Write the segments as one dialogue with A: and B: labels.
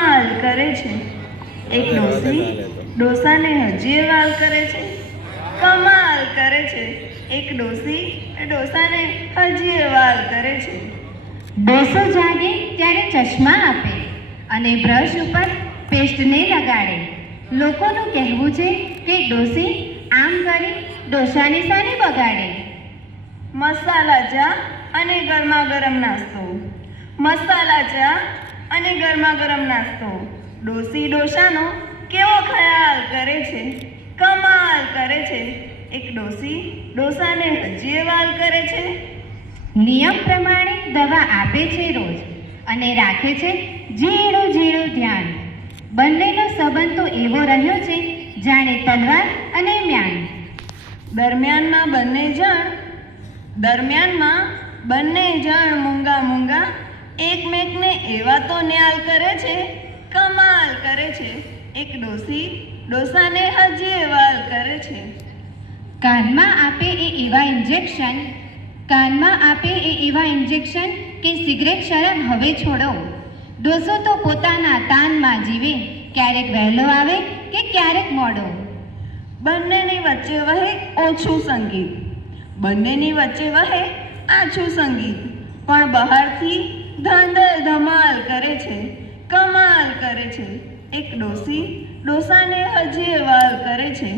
A: કમાલ કરે છે. એક ડોસી ડોસાને હજી વાલ કરે છે. કમાલ કરે છે. એક ડોસી ડોસાને હજી વાલ કરે છે.
B: ડોસો જાગે ત્યારે ચશ્મા આપે અને બ્રશ ઉપર પેસ્ટને લગાડે. લોકોનું કહેવું છે કે ડોસી આમ કરી ડોસાની સાની બગાડે.
A: મસાલા ચા અને ગરમા ગરમ નાસ્તો. મસાલા ચા અને ગરમા ગરમ નાસ્તો. ડોસી ડોસાનો કેવો ખ્યાલ કરે છે? કમાલ કરે છે. એક ડોસી ડોસાને હજીએ વાલ કરે છે.
B: નિયમ પ્રમાણે દવા આપે છે રોજ અને રાખે છે ઝીણું ઝીણું ધ્યાન. બંનેનો સંબંધ તો એવો રહ્યો છે, જાણે તલવાર અને મ્યાન.
A: દરમિયાનમાં બંને જણ, દરમિયાનમાં બંને જણ મૂંગા મૂંગા એકમેકને એવા તો ન્યાલ કરે છે કમાલ કરે છે. એક ડોસી ડોસાને હજી વાલ કરે છે.
B: કાનમાં આપે એ એવા ઇન્જેક્શન કાનમાં આપે એ એવા ઇન્જેક્શન કે સિગરેટ શરમ હવે છોડો. ડોસો તો પોતાના તાનમાં જીવે ક્યારેક વહેલો આવે કે ક્યારેક મોડો.
A: બંનેની વચ્ચે વહે ઓછું સંગીત. બંનેની વચ્ચે વહે આછું સંગીત. પણ બહારથી ધાંધલ ધમાલ કરે છે, કમાલ કરે છે. એક ડોસી ડોસાને હજી વાલ કરે છે.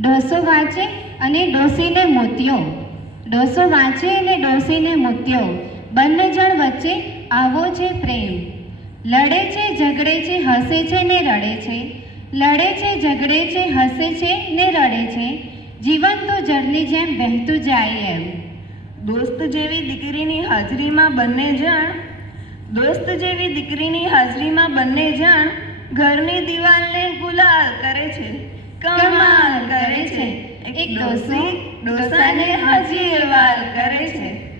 B: ડોસો વાંચે અને ડોસીને મોતિયો. ડોસો વાંચે અને ડોસીને મોતિયો. બંને જણ વચ્ચે આવો છે પ્રેમ. લડે છે, ઝઘડે છે, હસે છે ને રડે છે. લડે છે, ઝઘડે છે, હસે છે ને રડે છે. જીવન તો જળની જેમ વહેતું જાય એમ.
A: દોસ્ત જેવી દીકરીની હાજરીમાં બંને જણ, દોસ્ત જેવી દીકરીની હાજરીમાં બંને જણ ઘરની દિવાલને ગુલાલ કરે છે. કમાલ કરે છે. એક ડોસી ડોસાને હજી વાલ કરે છે.